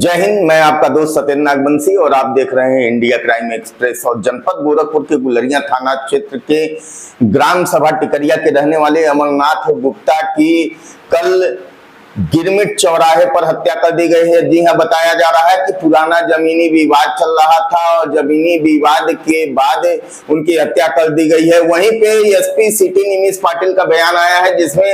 जय हिंद। मैं आपका दोस्त सत्येंद्र नागवंशी और आप देख रहे हैं इंडिया क्राइम एक्सप्रेस। और जनपद गोरखपुर के गुलरिया थाना क्षेत्र के ग्राम सभा टिकरिया के रहने वाले अमरनाथ गुप्ता की कल गिरमिट चौराहे पर हत्या कर दी गई है। जी हां, बताया जा रहा है कि पुराना जमीनी विवाद चल रहा था और जमीनी विवाद के बाद उनकी हत्या कर दी गई है। वहीं पे एसपी सिटी निमिष पाटिल का बयान आया है, जिसमें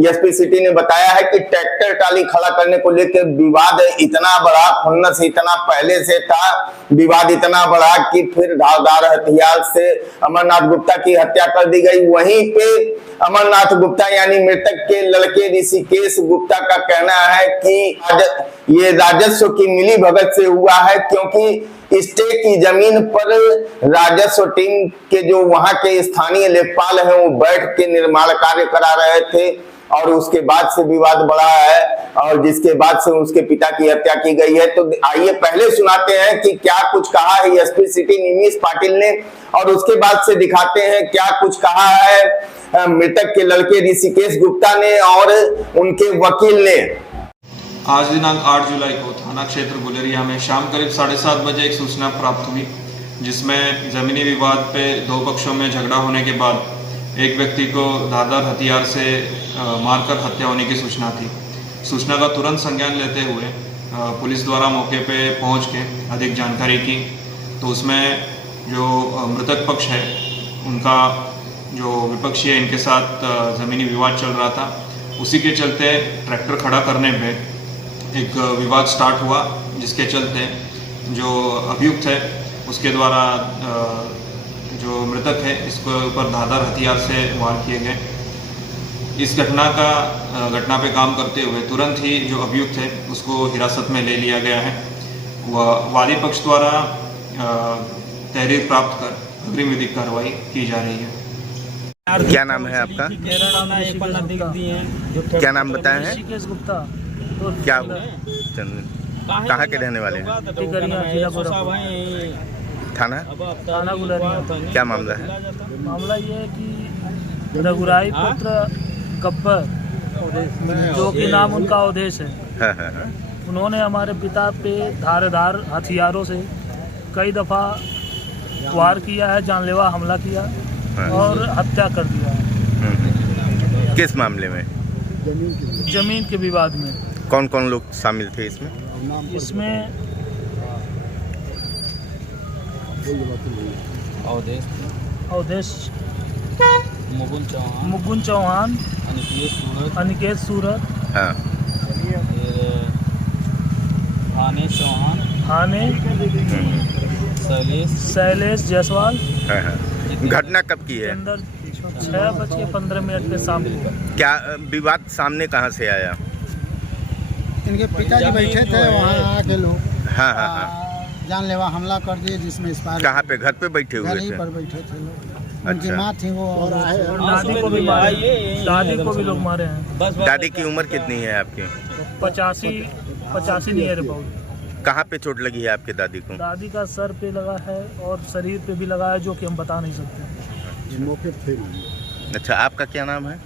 एसपी सिटी ने बताया है कि ट्रैक्टर ट्राली खड़ा करने को लेकर विवाद इतना बड़ा, खुन्नस इतना पहले से था, विवाद इतना बड़ा कि फिर धारदार हथियार से अमरनाथ गुप्ता की हत्या कर दी गई। वहीं पे अमरनाथ गुप्ता यानी मृतक के लड़के ऋषिकेश गुप्ता का कहना है कि ये राजस्व की मिली भगत से हुआ है, क्योंकि स्टे की जमीन पर राजस्व टीम के जो वहां के स्थानीय लेखपाल हैं वो बैठ के निर्माण कार्य करा रहे थे और उसके बाद से विवाद बढ़ा है और जिसके बाद से उसके पिता की हत्या की गई है। तो आइए पहले सुनाते हैं कि क्या कुछ कहा है एसपी सिटी निमिष पाटिल ने और उसके बाद से दिखाते हैं क्या कुछ कहा है मृतक के लड़के ऋषिकेश गुप्ता ने और उनके वकील ने। आज दिनांक 8 जुलाई को थाना क्षेत्र गुलरिया में शाम करीब 7:30 बजे एक सूचना प्राप्त हुई, जिसमें जमीनी विवाद पे दो पक्षों में झगड़ा होने के बाद एक व्यक्ति को धारदार हथियार से मारकर हत्या होने की सूचना थी। सूचना का तुरंत संज्ञान लेते हुए पुलिस द्वारा मौके पे पहुंच के अधिक जानकारी की, तो उसमें जो मृतक पक्ष है उनका जो विपक्षी है इनके साथ ज़मीनी विवाद चल रहा था। उसी के चलते ट्रैक्टर खड़ा करने पे एक विवाद स्टार्ट हुआ, जिसके चलते जो अभियुक्त है उसके द्वारा जो मृतक है इसके ऊपर धारदार हथियार से वार किए गए। इस घटना पे काम करते हुए तुरंत ही जो अभियुक्त है उसको हिरासत में ले लिया गया है। वह वादी पक्ष द्वारा तहरीर प्राप्त कर अग्रिम विधिक कार्रवाई की जा रही है। क्या नाम है आपका? क्या नाम बताया है? ऋषिकेश गुप्ता। क्या कहाँ के रहने वाले हैं? थाना गुलरिया। क्या मामला है? मामला ये है कि रघुराई पुत्र गब्बर, जो कि नाम उनका अवधेश है, उन्होंने हमारे पिता पे धारदार हथियारों से कई दफ़ा वार किया है, जानलेवा हमला किया और हत्या कर दिया है। किस मामले में? जमीन के विवाद में। कौन कौन लोग शामिल थे इसमें? अवधेश, मुकुंद चौहान, अनिकेत सूरत, थाने शैलेश जायसवाल। घटना कब की है? 6:15 के सामने। क्या विवाद सामने कहाँ से आया? इनके पिताजी बैठे थे वहाँ आके लोग हाँ जानलेवा हमला कर दिए, जिसमें इस बार कहाँ पे? घर पे बैठे हुए घर ही थे? पर बैठे थे लोग। अच्छा। उनकी माँ थी वो और दादी को भी मारे, दादी को भी लोग मारे हैं। दादी की उम्र कितनी है आपकी? 85 नहीं है रे बहुत। कहाँ पे चोट लगी है आपके दादी को? दादी का सर पे लगा है और शरीर पे भी लगा है, जो कि हम बता नहीं सकते। मौके थे। अच्छा, आपका क्या नाम है?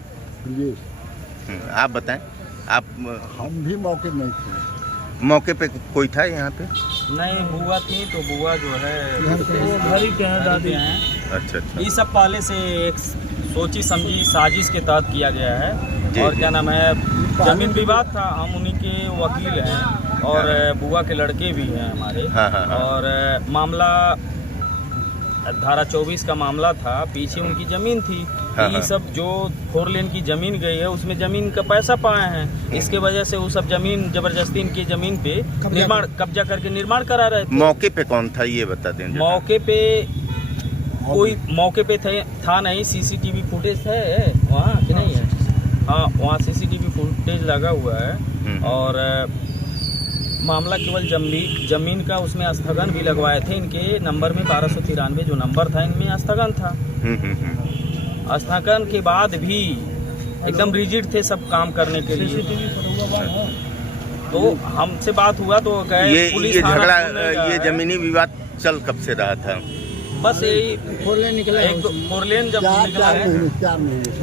आप बताएं। आप? हम भी मौके नहीं थे। मौके पे कोई था यहाँ पे? नहीं, बुआ थी, तो बुआ जो है घर ही के हैं, दादी हैं। अच्छा। ये सब पहले से एक सोची समझी साजिश के तहत किया गया है। और क्या नाम है, जमीन विवाद था, हम उन्हीं के वकील हैं और बुआ के लड़के भी हैं हमारे। और मामला धारा 24 का मामला था, पीछे उनकी जमीन थी। ये सब जो 4 लेन की जमीन गई है उसमें जमीन का पैसा पाए हैं, इसके वजह से वो सब जमीन जबरदस्ती इनकी जमीन पे कब्जा करके निर्माण करा रहे थे। मौके पे कौन था ये बता दें। मौके पे कोई मौके पे था नहीं। सीसीटीवी फुटेज है वहाँ कि नहीं है? हाँ, वहाँ सीसीटीवी फुटेज लगा हुआ है। और मामला केवल जमीन का, उसमें स्थगन भी लगवाए थे। इनके नंबर में 1293 जो नंबर था इनमें स्थगन था। स्थगन के बाद भी एकदम रिजिड थे सब काम करने के लिए। तो हमसे बात हुआ तो ये झगड़ा, ये जमीनी विवाद चल कब से रहा था? बस यही 4 लेन निकला, एक 4 लेन जब निकला है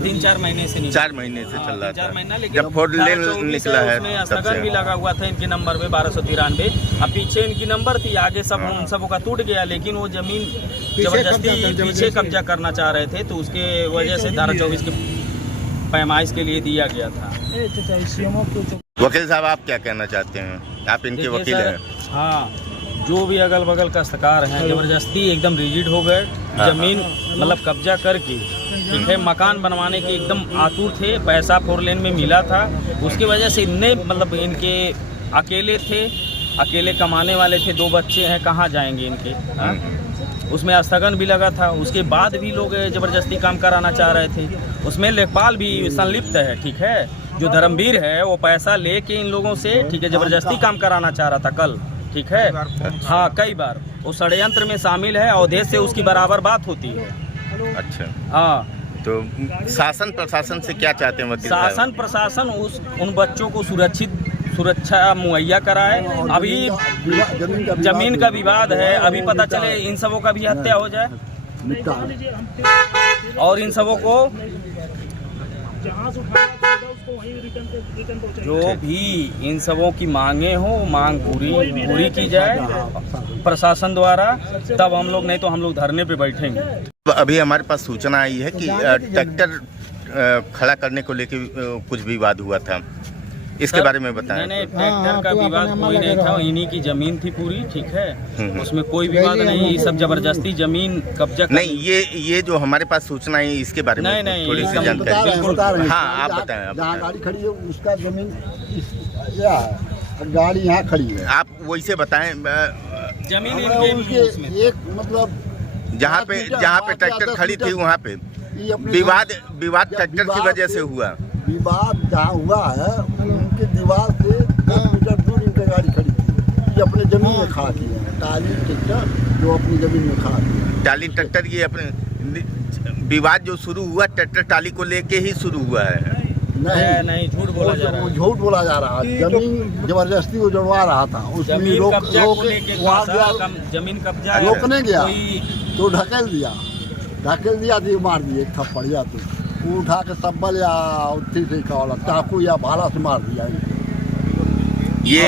3-4 महीने से निकला, 4 महीने से चल रहा था। 4 महीना, लेकिन जब 4 लेन निकला है उसमें स्थगन भी लगा हुआ था इनके नंबर में 1293 अब पीछे इनकी नंबर थी, आगे सब उन सबों का टूट गया, लेकिन वो जमीन जबरदस्ती पीछे कब्जा करना चाह रहे थे, तो उसके वजह से धारा 24 की पैमाइश के लिए दिया गया था। वकील साहब, आप क्या कहना चाहते हैं? आप इनके देखिए वकील सर, हैं। हाँ, जो भी अगल बगल काश्तकार हैं जबरदस्ती एकदम रिजिड हो गए, जमीन मतलब कब्जा करके, ठीक है, मकान बनवाने के एकदम आतुर थे, पैसा 4 लेन में मिला था, उसकी वजह से इतने मतलब इनके अकेले थे, अकेले कमाने वाले थे, 2 बच्चे हैं, कहाँ जाएंगे इनके, हाँ? उसमें स्थगन भी लगा था, उसके बाद भी लोग जबरदस्ती काम कराना चाह रहे थे, उसमें लेखपाल भी संलिप्त है, ठीक है, जो धर्मवीर है वो पैसा लेके इन लोगों से, ठीक है, जबरदस्ती काम कराना चाह रहा था कल, ठीक है, हाँ, कई बार वो षड्यंत्र में शामिल है, अवधेश से उसकी बराबर बात होती है। अच्छा, हाँ, तो शासन प्रशासन से क्या चाहते हैं वकील साहब? शासन प्रशासन उन बच्चों को सुरक्षा मुहैया कराए। अभी जमीन का विवाद है, अभी पता चले इन सबों का भी हत्या हो जाए और इन सबों को जो भी इन सबों की मांगे हो, मांग पूरी की जाए प्रशासन द्वारा, तब हम लोग, नहीं तो हम लोग धरने पे बैठेंगे। अभी हमारे पास सूचना आई है कि ट्रैक्टर खड़ा करने को लेकर कुछ विवाद हुआ था, इसके बारे में बताएं। नहीं, ट्रैक्टर का विवाद कोई नहीं था, इन्हीं की जमीन थी पूरी, ठीक है, उसमें कोई विवाद नहीं, ये सब जबरदस्ती जमीन कब्जा नहीं, ये जो हमारे पास सूचना है इसके बारे में नहीं, थोड़ी सी जानकारी। हाँ, आप बताएं। जहाँ गाड़ी खड़ी है उसका जमीन गाड़ी यहाँ खड़ी है, आप वैसे बताएं। जमीन एक मतलब जहाँ पे ट्रैक्टर खड़ी थी वहाँ पे विवाद ट्रैक्टर की वजह से हुआ। विवाद जहाँ हुआ है उनके दीवार से 10 मीटर दूर इनकी गाड़ी खड़ी थी, ये अपने जमीन में खड़ा किया है, टाली ट्रैक्टर जो अपनी जमीन में खड़ा किया है। टाली ट्रैक्टर, ये अपने विवाद जो शुरू हुआ ट्रैक्टर टाली को लेके ही शुरू हुआ है। नहीं, झूठ बोला जा रहा है, झूठ बोला जा रहा है। जमीन जबरदस्ती वो जुड़वा रहा था, उसमें जमीन कब्जा रोकने गया तो ढकेल दिया तो मार दिए, एक थप्पड़ या तो उठा के सब्बल या उत्थी से चाकू या भाला से मार दिया। ये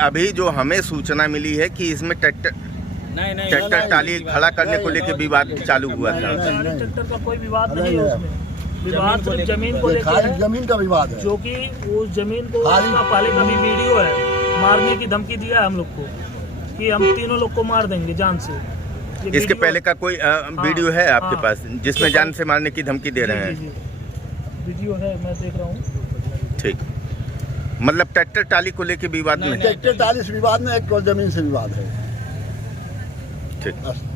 अभी जो हमें सूचना मिली है कि इसमें ट्रैक्टर टाली खड़ा करने को लेकर विवाद चालू हुआ था। ट्रैक्टर का कोई विवाद नहीं है, उसमें विवाद सिर्फ जमीन को लेकर है, जमीन का विवाद है, जो कि उस जमीन को पहले का भी वीडियो है, मारने की धमकी दिया है हम लोग को कि हम तीनों लोग को मार देंगे जान से। इसके पहले का कोई वीडियो है आपके पास जिसमें जान से मारने की धमकी दे रहे हैं? वीडियो है, मैं देख रहा हूँ। ठीक, मतलब ट्रैक्टर टाली को लेके विवाद में, ट्रैक्टर टाली से विवाद में, एक जमीन से विवाद है। ठीक।